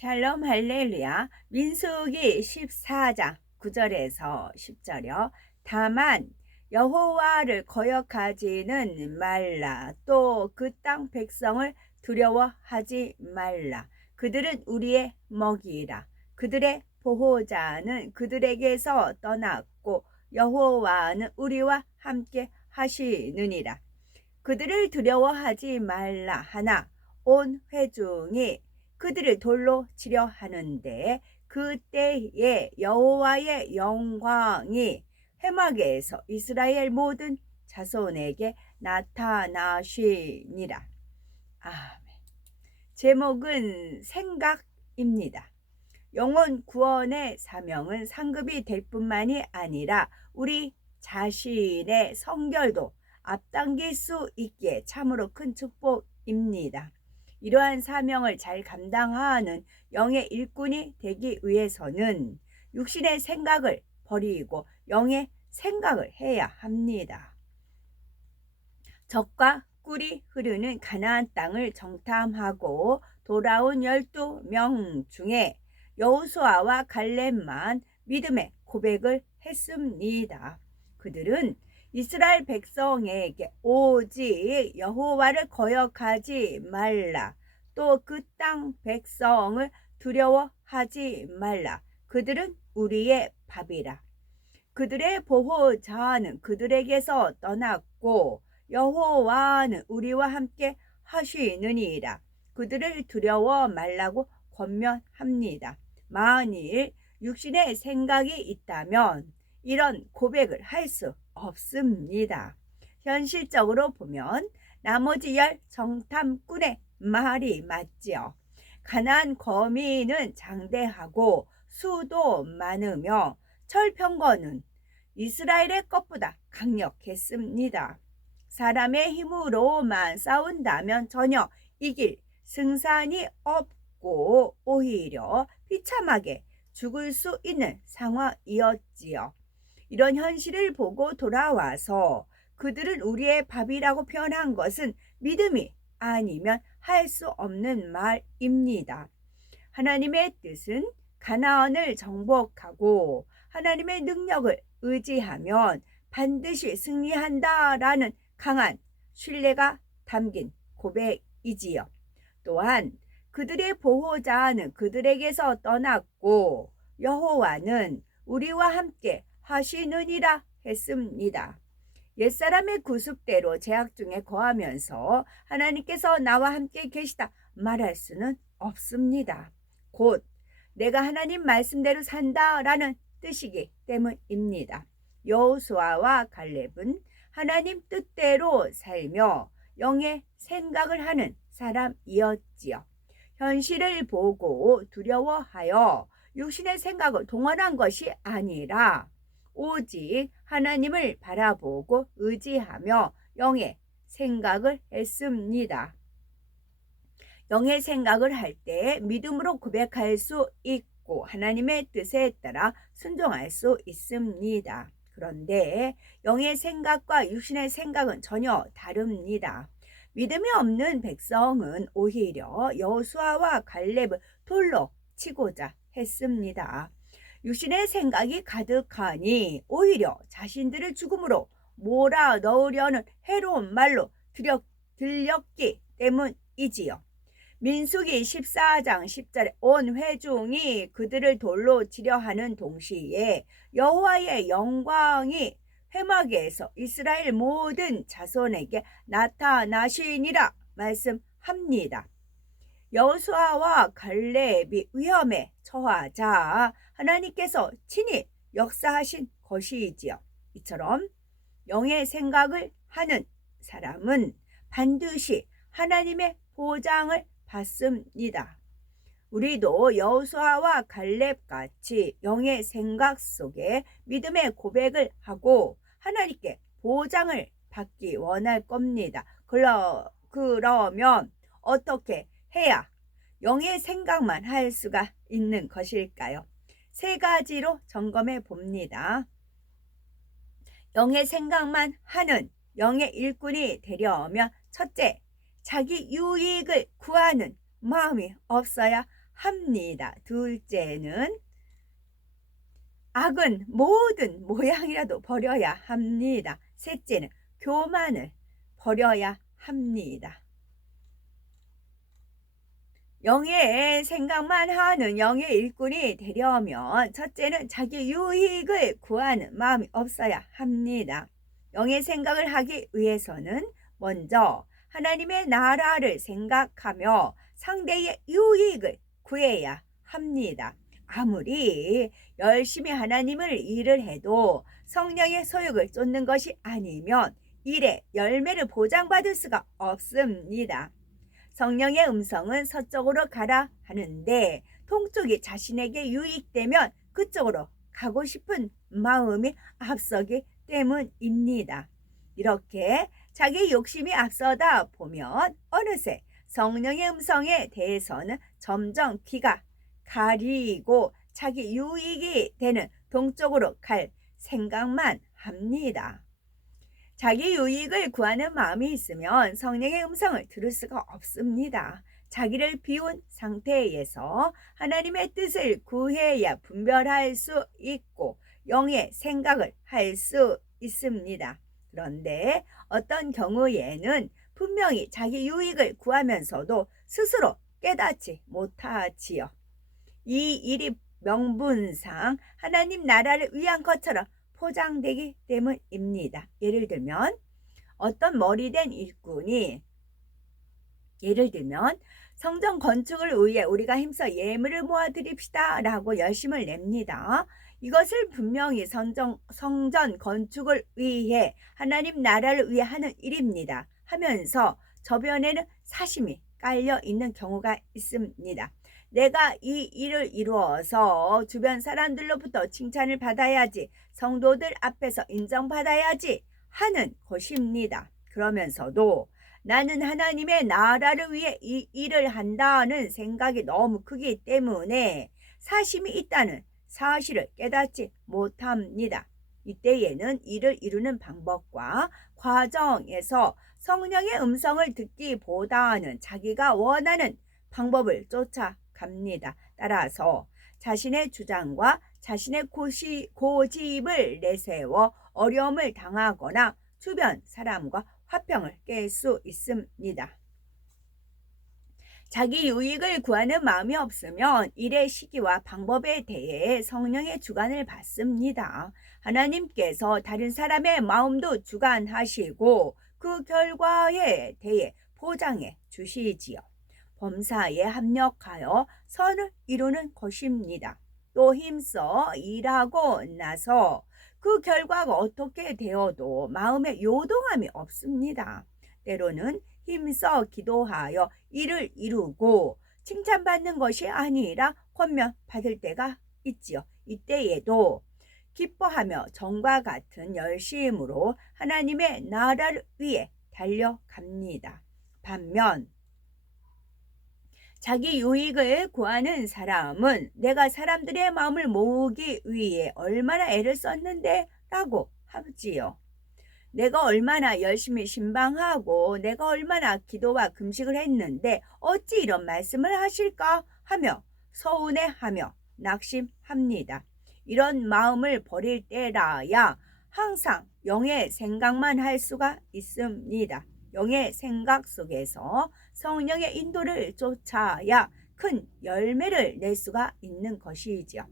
샬롬 할렐루야. 민수기 14장 9절에서 10절이요. 다만 여호와를 거역하지는 말라. 또 그 땅 백성을 두려워하지 말라. 그들은 우리의 먹이라. 그들의 보호자는 그들에게서 떠났고 여호와는 우리와 함께 하시느니라. 그들을 두려워하지 말라 하나 온 회중이 그들을 돌로 치려 하는데 그때에 여호와의 영광이 회막에서 이스라엘 모든 자손에게 나타나시니라. 아멘. 제목은 생각입니다. 영혼 구원의 사명은 상급이 될 뿐만이 아니라 우리 자신의 성결도 앞당길 수 있기에 참으로 큰 축복입니다. 이러한 사명을 잘 감당하는 영의 일꾼이 되기 위해서는 육신의 생각을 버리고 영의 생각을 해야 합니다. 젖과 꿀이 흐르는 가나안 땅을 정탐하고 돌아온 12명 중에 여호수아와 갈렙만 믿음의 고백을 했습니다. 그들은 이스라엘 백성에게 오직 여호와를 거역하지 말라. 또 그 땅 백성을 두려워하지 말라. 그들은 우리의 밥이라. 그들의 보호자는 그들에게서 떠났고 여호와는 우리와 함께 하시느니라. 그들을 두려워 말라고 권면합니다. 만일 육신의 생각이 있다면 이런 고백을 할 수 없습니다. 현실적으로 보면 나머지 10 정탐꾼의 말이 맞지요. 가나안 거민은 장대하고 수도 많으며 철병거는 이스라엘의 것보다 강력했습니다. 사람의 힘으로만 싸운다면 전혀 이길 승산이 없고 오히려 비참하게 죽을 수 있는 상황이었지요. 이런 현실을 보고 돌아와서 그들은 우리의 밥이라고 표현한 것은 믿음이 아니면 할 수 없는 말입니다. 하나님의 뜻은 가나안을 정복하고 하나님의 능력을 의지하면 반드시 승리한다라는 강한 신뢰가 담긴 고백이지요. 또한 그들의 보호자는 그들에게서 떠났고 여호와는 우리와 함께 하시느니라 했습니다. 옛사람의 구습대로 제약 중에 거하면서 하나님께서 나와 함께 계시다 말할 수는 없습니다. 곧 내가 하나님 말씀대로 산다라는 뜻이기 때문입니다. 여호수아와 갈렙은 하나님 뜻대로 살며 영의 생각을 하는 사람이었지요. 현실을 보고 두려워하여 육신의 생각을 동원한 것이 아니라 오직 하나님을 바라보고 의지하며 영의 생각을 했습니다. 영의 생각을 할 때 믿음으로 고백할 수 있고 하나님의 뜻에 따라 순종할 수 있습니다. 그런데 영의 생각과 육신의 생각은 전혀 다릅니다. 믿음이 없는 백성은 오히려 여호수아와 갈렙을 돌로 치고자 했습니다. 육신의 생각이 가득하니 오히려 자신들을 죽음으로 몰아넣으려는 해로운 말로 들렸기 때문이지요. 민수기 14장 10절에 온 회중이 그들을 돌로 치려 하는 동시에 여호와의 영광이 회막에서 이스라엘 모든 자손에게 나타나시니라 말씀합니다. 여호수아와 갈렙이 위험에 처하자 하나님께서 친히 역사하신 것이지요. 이처럼 영의 생각을 하는 사람은 반드시 하나님의 보장을 받습니다. 우리도 여호수아와 갈렙같이 영의 생각 속에 믿음의 고백을 하고 하나님께 보장을 받기 원할 겁니다. 그러면 어떻게 해야 영의 생각만 할 수가 있는 것일까요? 3가지로 점검해 봅니다. 영의 생각만 하는 영의 일꾼이 되려면 첫째, 자기 유익을 구하는 마음이 없어야 합니다. 둘째는 악은 모든 모양이라도 버려야 합니다. 셋째는 교만을 버려야 합니다. 영의 생각만 하는 영의 일꾼이 되려면 첫째는 자기 유익을 구하는 마음이 없어야 합니다. 영의 생각을 하기 위해서는 먼저 하나님의 나라를 생각하며 상대의 유익을 구해야 합니다. 아무리 열심히 하나님을 일을 해도 성령의 소욕을 쫓는 것이 아니면 일의 열매를 보장받을 수가 없습니다. 성령의 음성은 서쪽으로 가라 하는데 동쪽이 자신에게 유익되면 그쪽으로 가고 싶은 마음이 앞서기 때문입니다. 이렇게 자기 욕심이 앞서다 보면 어느새 성령의 음성에 대해서는 점점 귀가 가리고 자기 유익이 되는 동쪽으로 갈 생각만 합니다. 자기 유익을 구하는 마음이 있으면 성령의 음성을 들을 수가 없습니다. 자기를 비운 상태에서 하나님의 뜻을 구해야 분별할 수 있고 영의 생각을 할 수 있습니다. 그런데 어떤 경우에는 분명히 자기 유익을 구하면서도 스스로 깨닫지 못하지요. 이 일이 명분상 하나님 나라를 위한 것처럼 포장되기 때문입니다. 예를 들면 어떤 머리된 일꾼이 성전 건축을 위해 우리가 힘써 예물을 모아드립시다 라고 열심을 냅니다. 이것을 분명히 성전 건축을 위해 하나님 나라를 위해 하는 일입니다. 하면서 저변에는 사심이 깔려 있는 경우가 있습니다. 내가 이 일을 이루어서 주변 사람들로부터 칭찬을 받아야지, 성도들 앞에서 인정받아야지 하는 것입니다. 그러면서도 나는 하나님의 나라를 위해 이 일을 한다는 생각이 너무 크기 때문에 사심이 있다는 사실을 깨닫지 못합니다. 이때에는 일을 이루는 방법과 과정에서 성령의 음성을 듣기보다는 자기가 원하는 방법을 쫓아갑니다. 따라서 자신의 주장과 자신의 고집을 내세워 어려움을 당하거나 주변 사람과 화평을 깰 수 있습니다. 자기 유익을 구하는 마음이 없으면 일의 시기와 방법에 대해 성령의 주관을 받습니다. 하나님께서 다른 사람의 마음도 주관하시고 그 결과에 대해 보장해 주시지요. 범사에 합력하여 선을 이루는 것입니다. 또 힘써 일하고 나서 그 결과가 어떻게 되어도 마음에 요동함이 없습니다. 때로는 힘써 기도하여 일을 이루고 칭찬받는 것이 아니라 권면받을 때가 있지요. 이때에도 기뻐하며 정과 같은 열심으로 하나님의 나라를 위해 달려갑니다. 반면 자기 유익을 구하는 사람은 내가 사람들의 마음을 모으기 위해 얼마나 애를 썼는데 라고 하지요. 내가 얼마나 열심히 신방하고 내가 얼마나 기도와 금식을 했는데 어찌 이런 말씀을 하실까 하며 서운해하며 낙심합니다. 이런 마음을 버릴 때라야 항상 영의 생각만 할 수가 있습니다. 영의 생각 속에서 성령의 인도를 쫓아야 큰 열매를 낼 수가 있는 것이지요.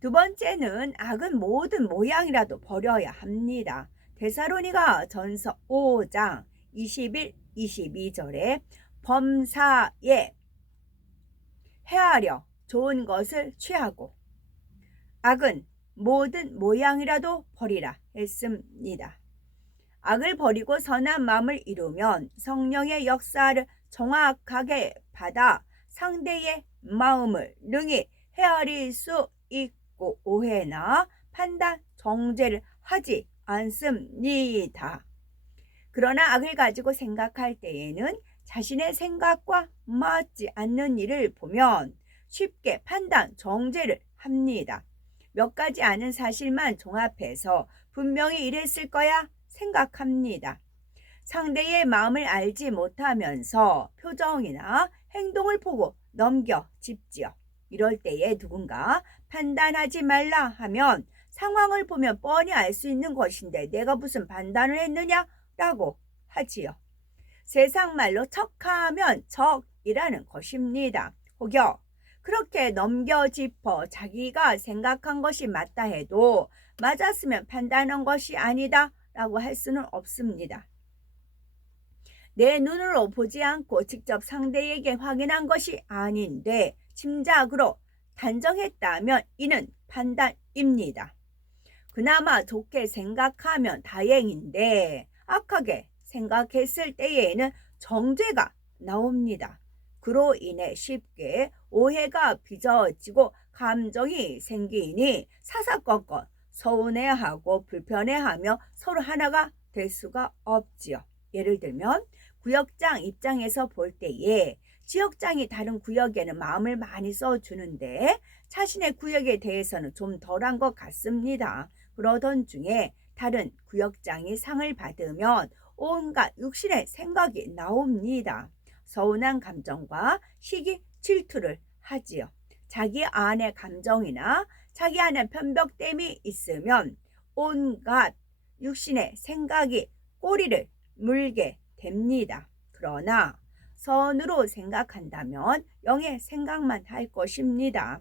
두 번째는 악은 모든 모양이라도 버려야 합니다. 데살로니가 전서 5장 21, 22절에 범사에 헤아려 좋은 것을 취하고 악은 모든 모양이라도 버리라 했습니다. 악을 버리고 선한 마음을 이루면 성령의 역사를 정확하게 받아 상대의 마음을 능히 헤아릴 수 있고 오해나 판단, 정죄를 하지 않습니다. 그러나 악을 가지고 생각할 때에는 자신의 생각과 맞지 않는 일을 보면 쉽게 판단, 정죄를 합니다. 몇 가지 아는 사실만 종합해서 분명히 이랬을 거야 생각합니다. 상대의 마음을 알지 못하면서 표정이나 행동을 보고 넘겨짚지요. 이럴 때에 누군가 판단하지 말라 하면 상황을 보면 뻔히 알 수 있는 것인데 내가 무슨 판단을 했느냐라고 하지요. 세상 말로 척하면 척이라는 것입니다. 혹여 그렇게 넘겨짚어 자기가 생각한 것이 맞다 해도 맞았으면 판단한 것이 아니다 라고 할 수는 없습니다. 내 눈으로 보지 않고 직접 상대에게 확인한 것이 아닌데 짐작으로 단정했다면 이는 판단입니다. 그나마 좋게 생각하면 다행인데 악하게 생각했을 때에는 정죄가 나옵니다. 그로 인해 쉽게 오해가 빚어지고 감정이 생기니 사사건건 서운해하고 불편해하며 서로 하나가 될 수가 없지요. 예를 들면 구역장 입장에서 볼 때에 지역장이 다른 구역에는 마음을 많이 써주는데 자신의 구역에 대해서는 좀 덜한 것 같습니다. 그러던 중에 다른 구역장이 상을 받으면 온갖 육신의 생각이 나옵니다. 서운한 감정과 시기 질투를 하지요. 자기 안에 감정이나 자기 안에 편벽됨이 있으면 온갖 육신의 생각이 꼬리를 물게 됩니다. 그러나 선으로 생각한다면 영의 생각만 할 것입니다.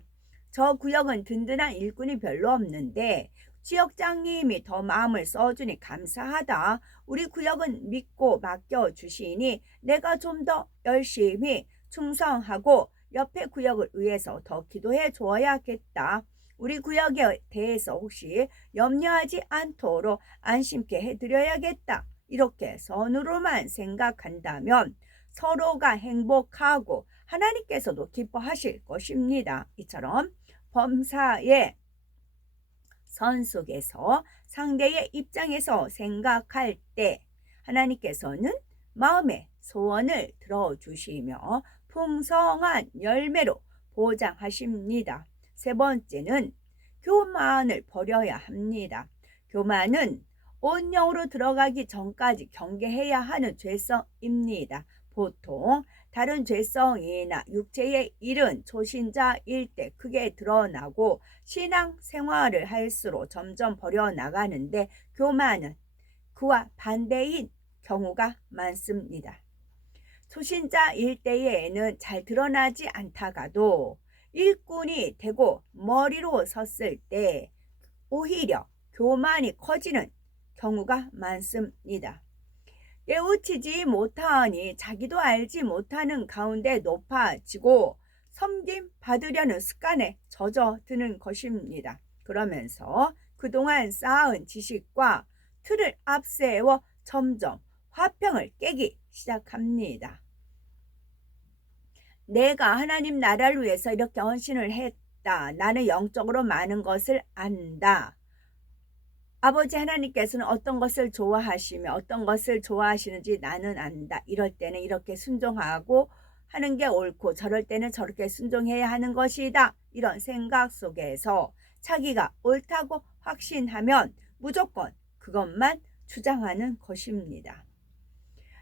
저 구역은 든든한 일꾼이 별로 없는데 지역장님이 더 마음을 써주니 감사하다. 우리 구역은 믿고 맡겨주시니 내가 좀 더 열심히 충성하고 옆에 구역을 위해서 더 기도해 줘야겠다. 우리 구역에 대해서 혹시 염려하지 않도록 안심케 해드려야겠다. 이렇게 선으로만 생각한다면 서로가 행복하고 하나님께서도 기뻐하실 것입니다. 이처럼 범사의 선 속에서 상대의 입장에서 생각할 때 하나님께서는 마음의 소원을 들어주시며 풍성한 열매로 보장하십니다. 세 번째는 교만을 버려야 합니다. 교만은 온 영으로 들어가기 전까지 경계해야 하는 죄성입니다. 보통 다른 죄성이나 육체의 일은 초신자일 때 크게 드러나고 신앙 생활을 할수록 점점 버려나가는데 교만은 그와 반대인 경우가 많습니다. 초신자일 때에는 잘 드러나지 않다가도 일꾼이 되고 머리로 섰을 때 오히려 교만이 커지는 경우가 많습니다. 깨우치지 못하니 자기도 알지 못하는 가운데 높아지고 섬김 받으려는 습관에 젖어드는 것입니다. 그러면서 그동안 쌓은 지식과 틀을 앞세워 점점 화평을 깨기 시작합니다. 내가 하나님 나라를 위해서 이렇게 헌신을 했다. 나는 영적으로 많은 것을 안다. 아버지 하나님께서는 어떤 것을 좋아하시며 어떤 것을 좋아하시는지 나는 안다. 이럴 때는 이렇게 순종하고 하는 게 옳고 저럴 때는 저렇게 순종해야 하는 것이다. 이런 생각 속에서 자기가 옳다고 확신하면 무조건 그것만 주장하는 것입니다.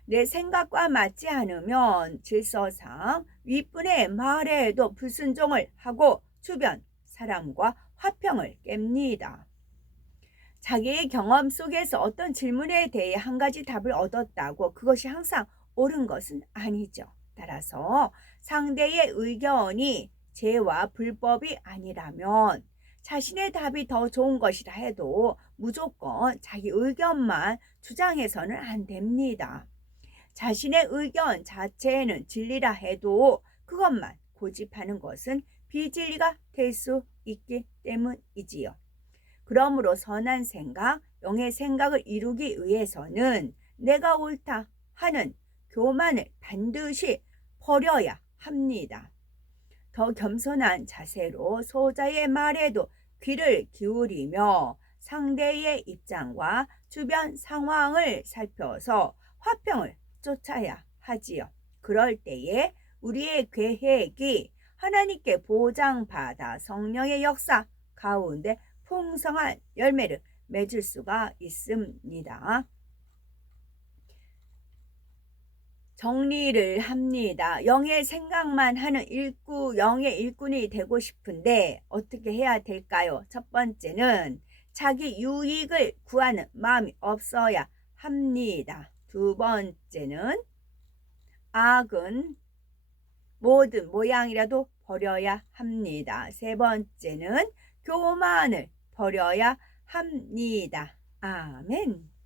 내 생각과 맞지 않으면 질서상 윗분의 말에도 불순종을 하고 주변 사람과 화평을 깹니다. 자기의 경험 속에서 어떤 질문에 대해 한 가지 답을 얻었다고 그것이 항상 옳은 것은 아니죠. 따라서 상대의 의견이 죄와 불법이 아니라면 자신의 답이 더 좋은 것이라 해도 무조건 자기 의견만 주장해서는 안 됩니다. 자신의 의견 자체는 진리라 해도 그것만 고집하는 것은 비진리가 될 수 있기 때문이지요. 그러므로 선한 생각, 영의 생각을 이루기 위해서는 내가 옳다 하는 교만을 반드시 버려야 합니다. 더 겸손한 자세로 소자의 말에도 귀를 기울이며 상대의 입장과 주변 상황을 살펴서 화평을 쫓아야 하지요. 그럴 때에 우리의 계획이 하나님께 보장받아 성령의 역사 가운데 풍성한 열매를 맺을 수가 있습니다. 정리를 합니다. 영의 생각만 하는 영의 일꾼이 되고 싶은데 어떻게 해야 될까요? 첫 번째는 자기 유익을 구하는 마음이 없어야 합니다. 두 번째는 악은 모든 모양이라도 버려야 합니다. 세 번째는 교만을 버려야 합니다. 아멘.